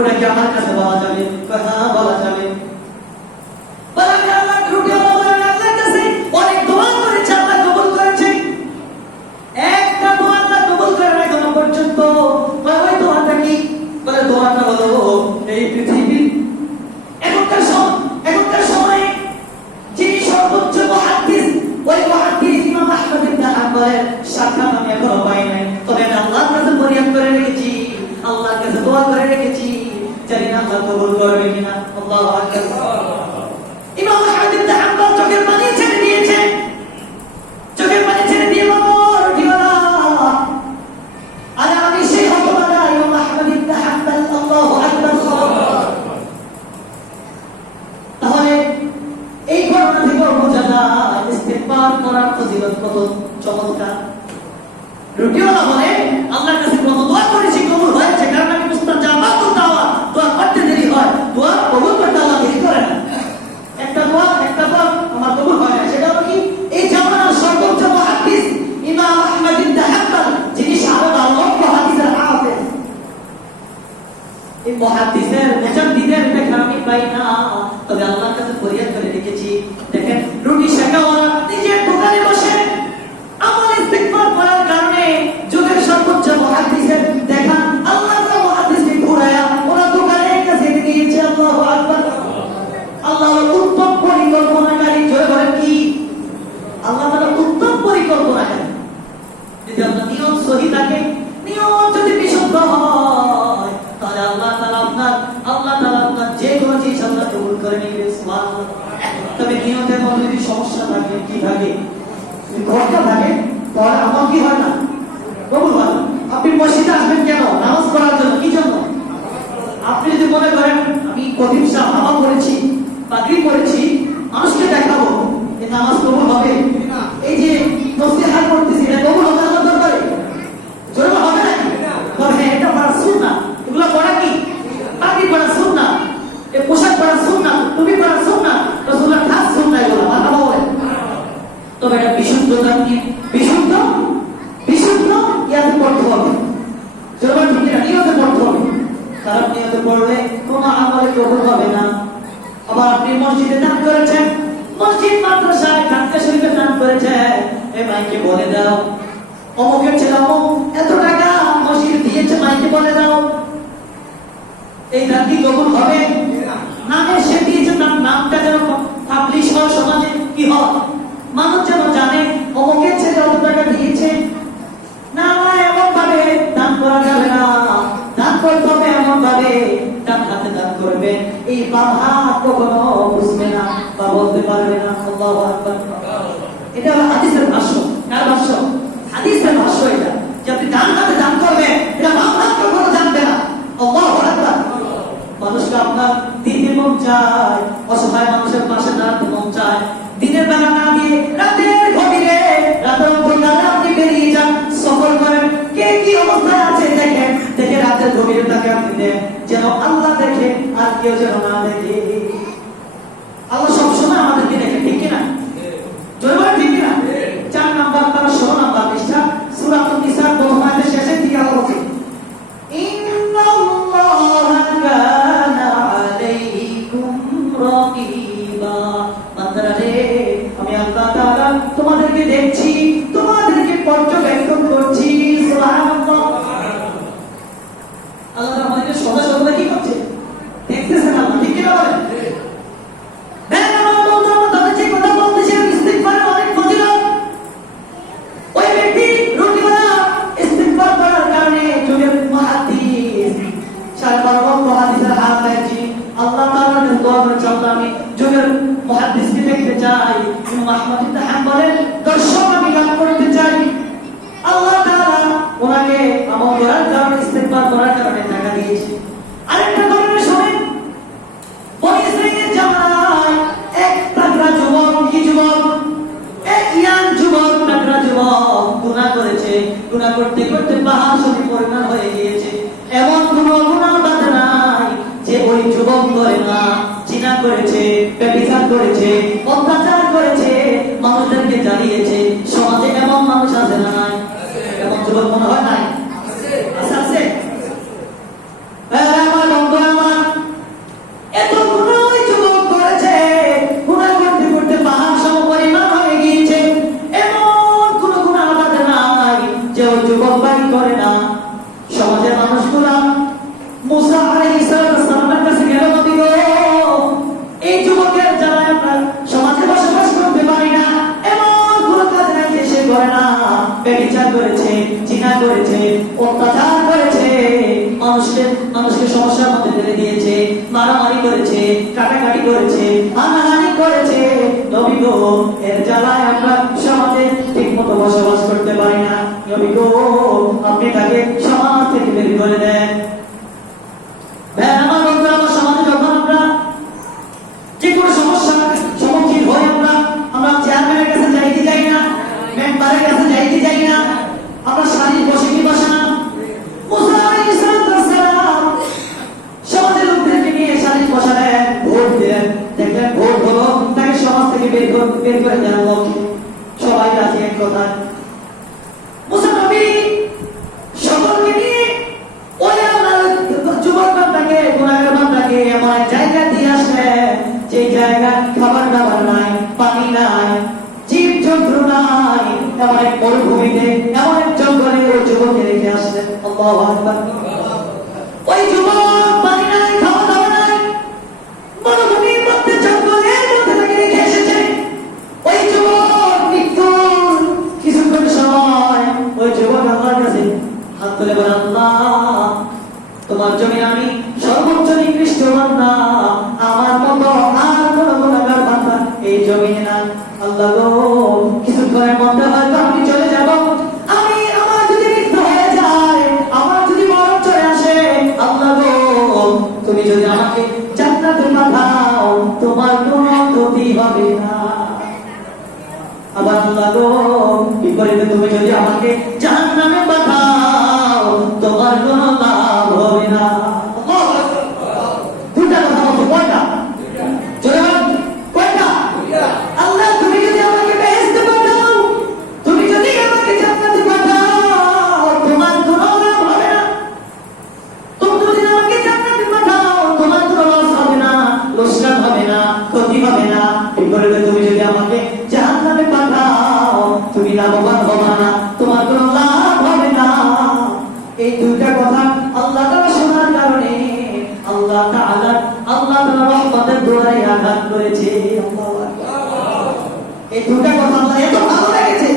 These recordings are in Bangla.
ওটা কি আমার কাছে বলা যাবে? হ্যাঁ বলা যাবে। বলা কি আল্লাহ রুটি আল্লাহর কাছে অনেক দোয়া করেছে, আল্লাহ কবুল করেছে। একটা দোয়া আল্লাহ কবুল করে না এখনো পর্যন্ত। ওই দোয়াটা কি? বলে দোয়াটা হলো এই পৃথিবীর এখনকার সময়ে যিনি সর্বোচ্চ মুহাদ্দিস, ওই মুহাদ্দিস ইমাম আহমদ ইবনে হাম্বলের সাক্ষাৎ আমি এখনো পাই নাই। তবে আমি আল্লাহর কাছে ফরিয়াদ করে রেখেছি, আল্লাহর কাছে দোয়া করে রেখেছি, জানি না আল্লাহ কবুল করবে কিনা। আল্লাহু আকবার। ইমাম আহমদ ইবনে হাম্বল চোখের পানি ছেড়ে দিয়েছে, চোখের পানি ছেড়ে দিয়ে বলল আর আমি সেই হতভাগা ইমাম আহমদ ইবনে হাম্বল। আল্লাহু আকবার। তাহলে এই ঘটনা থেকে বোঝা যায় ইস্তেগফার করার ফজিলত কত চমৎকার। রুটিওয়ালা বলে আল্লাহর কাছে কত দোয়া করেছি, কবুল হয়েছে, কারণ আমি মুস্তাজাবাত দাওয়া, দোয়া করতে দেরি হয়, দোয়া কবুল করতে আল্লাহ দেরি করে না। একটা দোয়া আমার কবুল হয় না, সেটা হলো কি? এই জামানার সর্বোচ্চ মুহাদ্দিস ইমাম আহমদ ইবনে হাম্বল, যিনি সারা লক্ষ হাদিসের হাফেজ, এই মুহাদ্দিসের মুজাদ্দিদের দেখা আমি পাই না। তবে আল্লাহর কাছে ফরিয়াদ করে রেখেছি। দেখেন রুটি শেখাওয়ালা নিজের দোকানে বসে আমল ইস্তেগফার করার কারণে যুগের সর্বোচ্চ মুহাদ্দিসের দেখা আল্লাহ তাআলা মুহাদ্দিসকে ঘুরায়া ওরা দোকানের কাছে এনে দিয়েছে। আল্লাহু আকবার। আল্লাহ উত্তম পরিকল্পনাকারী। জয় বলেন কি? আল্লাহ তাআলা উত্তম পরিকল্পনাকারী। যদি আপনার নিয়ত সহি থাকে, নিয়ত যদি বিশুদ্ধ হয়, তাহলে আল্লাহ তাআলা আপনার যে কোনো জিনিস আল্লাহ কবুল করে নেবে। সুবহানাল্লাহ। তবে নিয়তের মধ্যে যদি সমস্যা থাকে, কি থাকে? যদি ঘটনা থাকে, তাহলে আমল কি হয় না? কবুল হয় না। আপনি মসজিদে আসবেন কেন? নামাজ পড়ার জন্য। কি জন্য? আপনি যদি মনে করেন আমি কঠিন নামাজ পড়েছি, পাগড়ি পড়েছি, মানুষকে দেখাবো, এই নামাজ কবুল হবে? এই যে নসিহত করতেছি, এটা কবুল হবে আল্লাহর দরবারে? জোরে হবে নাকি? তবে এটা পড়া সুন্নাহ। এগুলো পড়া কি? পাগড়ি পড়া সুন্নাহ, এই পোশাক পড়া সুন্নাহ, টুপি পড়া সুন্নাহ, রাসূলুল্লাহ খাস সুন্নাহ এগুলো। মাথা বলেন। তবে এটা বিশুদ্ধতা কি? বিশুদ্ধ ইয়াতে পড়তে হবে। জোরে ঠিক না? নিয়তে পড়তে হবে। কারণ নিয়তে পড়লে কোনো আমলে কবুল হবে না। আবার আপনি মসজিদে দান করেছেন, মসজিদ মাদ্রাসায় খানকা শরীফে দান করেছেন, এই মাইকে বলে দাও অমুকের ছেলে অমুক এত টাকা মসজিদ দিয়েছে, মাইকে বলে দাও। এই দান কি কবুল হবে? নামে সে দিয়েছে, তার নামটা যেন পাবলিশ হয়, সমাজে কি হয়, মানুষ যেন জানে অমুকের ছেলে অত টাকা দিয়েছে। না, এমন ভাবে দান করা যাবে না। দান করতে হবে এমন ভাবে, ডান হাতে দান করবে, এই বাম হাত কখনো বুঝবে না বা বলতে পারবে না। আল্লাহু আকবার। এটা হলো হাদিসের ভাষ্য। কার ভাষ্য? হাদিসের ভাষ্য এটা, যে আপনি ডান হাতে দান করবেন, এটা বাম হাত কখনো জানবে না। আল্লাহু আকবার। মানুষকে আপনার দিতে মন চায়, অসহায় মানুষের পাশে দাঁড়াতে মন চায়, দিনের বেলা না দিয়ে রাতের গভীরে, রাতের অন্ধকারে আপনি বেরিয়ে যান, সফর করেন, কে কি অবস্থায় আছে দেখেন, দেখে রাতের গভীরে তাকে আপনি দেন, যেন আল্লাহ দেখে আর কেউ যেন না দেখে। আল্লাহ সবসময় আমাদেরকে দেখে, ঠিক কিনা? জোরে ঠিক কিনা? 4 নাম্বার তার 16 নাম্বার পৃষ্ঠা সূরা আন-নিসার প্রথম আয়াতের শেষের দিকে আল্লাহ বলছে, ইন্নাল্লাহা কানা আলাইকুম রাকিবা। বান্দারা রে, আমি আল্লাহ তাআলা তোমাদেরকে দেখছি, তোমাদেরকে পর্যবেক্ষণ করছি। সুবহানাল্লাহ। আল্লাহ আমাদেরকে সদা সর্বদা কি করছে? দেখতেছেন আল্লাহ, ঠিক কিনা বলেন? গুনাহ করতে করতে পাহাড় সমান পরিমাণ হয়ে গিয়েছে। এমন কোনো গুনাহ বাদ নাই যে ওই যুবক করে না। জিনা করেছে, ব্যভিচার করেছে, অত্যাচার করেছে, মানুষদেরকে জ্বালিয়েছে। সমাজে এমন মানুষ আছে না নাই? এমন যুবক মনে হয় নাই? আছে। আমার বন্ধু অত্যাচার করেছে, মানুষকে সমস্যার মধ্যে ফেলে দিয়েছে, মারামারি করেছে, কাটাকাটি করেছে, হানাহানি করেছে। নবী গো, এর জ্বালায় আমরা সমাজে ঠিক মতো বসবাস করতে পারি না। নবী গো, আপনি তাকে সমাজ থেকে বের করে দেন। আমার বন্ধুরা, আমার সমাজে যখন আমরা যে কোনো সমস্যার সম্মুখীন হই, আমরা চেয়ারম্যানের কাছে যাইতে যাই না, মেম্বারের কাছে যাইতে যাই না, আমরা শাড়ি বসে কি বসে না। মুসা আলাইহিস সালাম সমাজের লোকদেরকে নিয়ে শাড়ি বসালেন, ভোট দিলেন, দেখলেন ভোট হলো, তাকে সমাজ থেকে বের করে দেওয়ার লোক সবাই রাজি এক কথা। মুসা নবী সকলকে নিয়ে ওই আল্লাহর যুবক বান্দাকে, গুনাহগার বান্দাকে এমন এক জায়গা দিয়ে আসলেন, যে জায়গা খাবার দাবার নাই, পানি নাই, জীব জন্তু নাই, এমন এক মরুভূমিতে, এমন এক জঙ্গলে ওই যুবককে রেখে আসলেন। আল্লাহু আকবার। ওই যুবক পানি নাই, খাবার দাবার নাই, মরুভূমির মধ্যে, জঙ্গলের মধ্যে তাকে রেখে এসেছে। ওই যুবক মৃত্যুর কিছুক্ষণ সময় ওই যুবক আল্লাহর কাছে হাত তুলে বলে, আল্লাহ, তোমার জমিনে আমি সর্বোচ্চ নিকৃষ্ট বান্দা, আমার মতো আর কোনো গুনাহগার বান্দা এই জমিনে নাই। আল্লাহ গো, কিছুক্ষণের মধ্যে হয়তো আমি চলে যাব, আমার যদি মৃত্যু হয়ে যায়, আমার যদি মরণ চলে আসে, আল্লাহ গো, তুমি যদি আমাকে জান্নাতে পাঠাও, তোমার কোনো ক্ষতি হবে না। আবার আল্লাহ গো, বিপরীতে তুমি যদি আমাকে জাহান্নামে পাঠাও, তোমার কোনো লাভ হবে না। দুটা কথা বলছো, কয়টা? জোরে বল, কয়টা? আল্লাহ, তুমি যদি আমাকে বেহেশতে পাঠাও, তুমি যদি আমাকে জান্নাতে পাঠাও, তোমার কোনো লাভ হবে না। তুমি যদি আমাকে জান্নাতে পাঠাও, তোমার কোনো লস হবে না, লোকসান হবে না, ক্ষতি হবে না। বিপরীতে তুমি যদি আমাকে জাহান্নামে পাঠাও, তুমি লাভবান হবে না, তোমার কোনো লাভ হবে না। এই দুইটা কথা আল্লাহ তাআলা শোনার কারণে আল্লাহ তাআলা রহমতের দোয়ায় আঘাত করেছে। আল্লাহু আকবার। এই দুইটা কথা আল্লাহ এত ভালো লেগেছে।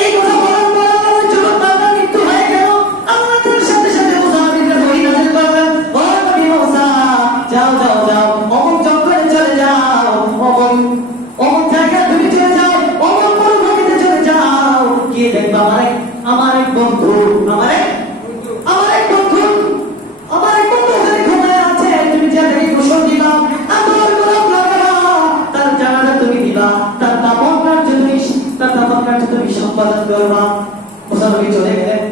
এই কথা বলার পর আমার যুবক বান্দা মৃত্যু হয়ে গেল। আল্লাহ তাআলার সাথে সাথে মুসা নবীর কাছে ওহী নাযিল করলেন, ও নবী মুসা, যাও যাও যাও, অমুক জঙ্গলে চলে যাও, অমুক জায়গায় তুমি চলে যাও, অমুক মরুভূমিতে চলে যাও, গিয়ে দেখবা আমার এক বন্ধু ওখানে ঘুমায় আছে, তুমি যাদেরকে গোসল দিবা, আদর গোলাপ লাগাবা, তার জানাজা তুমি দিবা, তার দাফন কার্য তুমি সম্পাদন করবা। মুসা নবী চলে গেলেন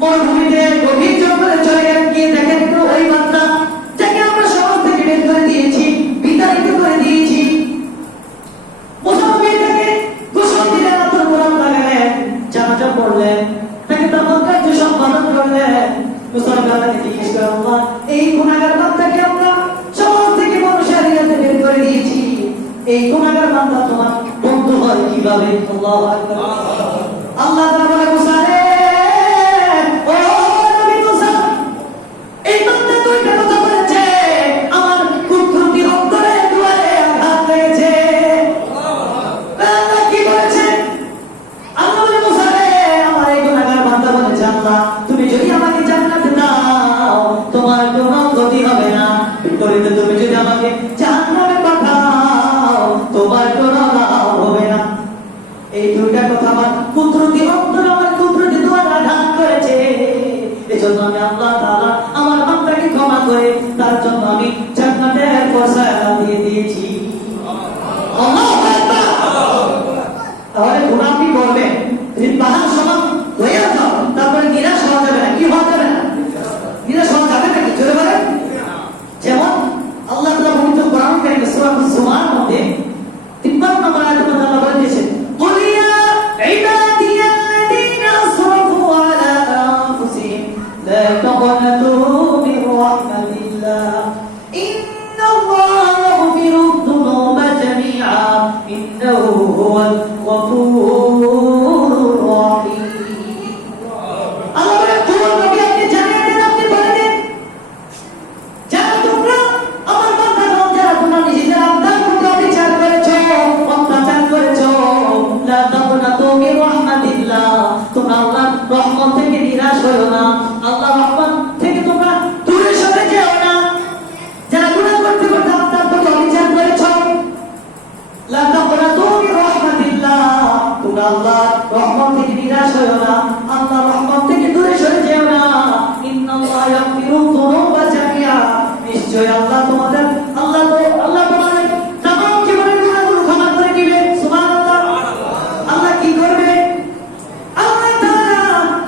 মরুভূমিতে, গভীর জঙ্গলে চলে গেলেন, গিয়ে দেখেন তো ওই বান্দা যাকে আমরা সমাজ থেকে বের করে দিয়েছি, বিতাড়িত করে দিয়েছি। মুসা নবী তাকে গোসল দিলেন, আদর গোলাপ লাগালেন, জানাজা পড়লেন, তাকে দাফন কার্য সম্পাদন করলেন। মুসা নবী আল্লাহকে জিজ্ঞেস করেন, আল্লাহ, এই গুনাহগার বান্দাকে আমরা সমাজ থেকে মানুষের হাতে বের করে দিয়েছি, এই গুনাহগার বান্দা তোমার বন্ধু হয় কিভাবে? আল্লাহু আকবার। আল্লাহ তাআলা বলে, মুসা রে, ও নবী মুসা, এই বান্দা দুইটা কথা বলেছে, আমার কুদরতি অন্তরে দুয়ারে আঘাত লেগেছে। আল্লাহ কি বলেছে? আল্লাহ বলে, মুসা রে, আমার এই গুনাহগার বান্দা বলেছে, আল্লাহ, তুমি যদি আমাকে জান্নাতে দাও, তোমার কোনো ক্ষতি হবে না, বিপরীতে তুমি যদি আমাকে জাহান্নামে পাঠাও, তোমার কোনো লাভ হবে না। এই দুইটা কথা আমার কুদরতি অন্তরে, আমার কুদরতি দুয়ারে আঘাত করেছে। এজন্য আমি আল্লাহ তাআলা আমার বান্দাকে ক্ষমা করে তার জন্য আমি জান্নাতের ফয়সালা দিয়ে দিয়েছি। আল্লাহু আকবার। তাহলে গুনাহ কি করবেন? যদি পাহাড় সমান হয়ে যাও, তারপরে নিরাশ হওয়া যাবে না। কি হওয়া যাবে না? নিরাশ হওয়া যাবে না। কি জোরে বলেন? যেমন আল্লাহ তাআলা পবিত্র কোরআন কারীমে সূরা জুমার মধ্যে 53 নম্বর আয়াতে আল্লাহ বলে দিয়েছেন, কুল ইয়া ইবাদিয়াল্লাযীনা আসরাফু আলা আনফুসিহিম লা তাকনাতু মির রাহমাতিল্লাহ ইন্নাল্লাহা ইয়াগফিরু যুনুবা জামিআ ইন্নাহু হুয়াল গফুরুর রাহিম। আল্লাহ বলে, তোমরা নবী আপনি জানিয়ে দেন, আপনি বলে দেন, যারা তোমরা আমার বান্দাগণ, যারা তোমরা নিজেদের আত্মার প্রতি অবিচার করেছো, অত্যাচার করেছো, লা তাকনাতু মির রাহমাতিল্লাহ, তোমরা আল্লাহর রহমত রহমত থেকে নিরাশ হয়ো না, আল্লাহর রহমত থেকে তোমরা দূরে সরে যেও না। যারা গুনাহ করতে করতে আপনার প্রতি অবিচার করেছ, লা তাকনাতু মির রাহমাতিল্লাহ, তোমরা আল্লাহর রহমত থেকে নিরাশ হয়ো না, আল্লাহর রহমত থেকে দূরে সরে যেও না। ইন্নাল্লাহ ইয়াগফিরু যুনুবা জামিআ, নিশ্চয় আল্লাহ তোমাদের আল্লাহ তোমাদের তামাম জীবনের গুনাহগুলো ক্ষমা করে দিবেন। সুবহানাল্লাহ। আল্লাহ কি করবে? আল্লাহ তাআলা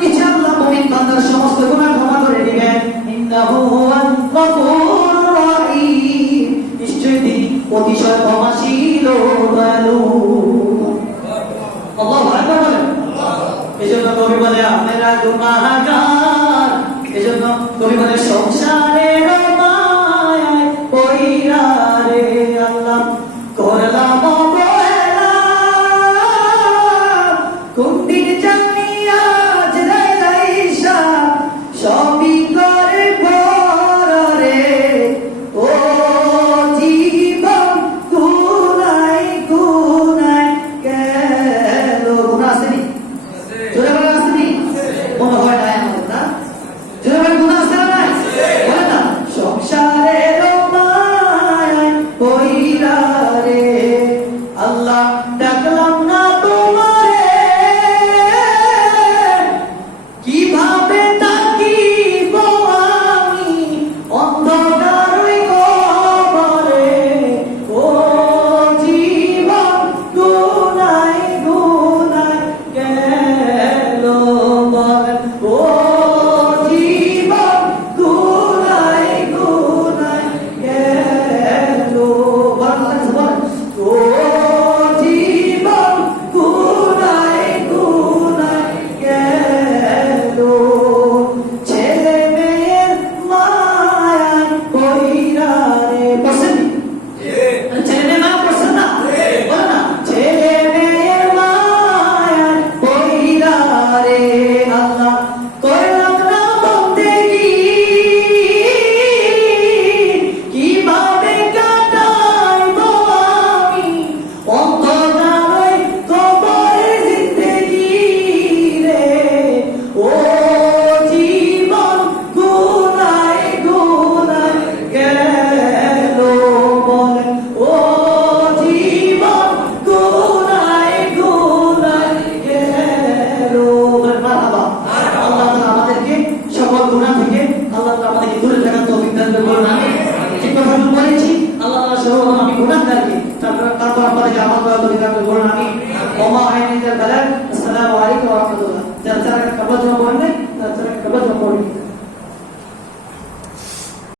ইনশাআল্লাহ মুমিন বান্দার সমস্ত গুনাহ ক্ষমা করে দিবেন। ইন্নাহু হুয়াল গফুরুর রহিম, নিশ্চয় তিনি অতিশয় ক্ষমাশীল ও দয়ালু। আল্লাহু আকবার বলেন। এজন্য কবি বলে আমরা গুনাহগার, এজন্য কবি বলে সংসারের মায়ায় পইরা রে আল্লাহ করলাম অবহেলা, কোন দিন জানি আজ রাইসা সবই করে পর রে, ও জীবন গুনাই গুনাই গেল। গুনাহ আসেনি? জোরে বলে আসেনি? মনে হয় নাই আমাদের, না? জোরে বলে গুনাহ আসে না নাই? বলে না, সংসারের মায়ায় পইরা রে আল্লাহ ডাকলাম না তোমারে, কিভাবে তাকিব আমি অন্ধকার ওই কবরে, ও জীবন গুনাই গুনাই গেল বল, ও জীবন গুনাই গুনাই গেল বল, ও জীবন গুনাই গুনাই গেল। ছেলে মেয়ের মায়ায় পইরা রে, পড়ছেন? ছেলে মেয়ে মায়া পড়ছেন না? বল না, ছেলে মেয়ের মায়ায় পইরা রে আল্লাহ করলাম না বন্দেগি, কিভাবে কাটাইব আমি অন্ধকার কবরের জিন্দেগি রে, ও জীবন গুনাই গুনাই গেল বলে, ও জীবন গুনাই গুনাই গেল বলে। মারহাবা। আল্লাহ তাআলা আমাদেরকে সকল গুনাহ থেকে আল্লাহ তাআলা আমাদেরকে দূরে থাকার তৌফিক দান করুন। আমিন। যে কথাগুলো বলেছি আল্লাহ তাআলা সহ আমি গুনাহগারকে তারপর আমাদেরকে আমল করার তৌফিক দান করুন। আমিন। ওমা আইনিল বালাগ। আসসালামু আলাইকুম ওয়া রাহমাতুল্লাহ। যারা কবর জমা করেন, তারা কবর জমা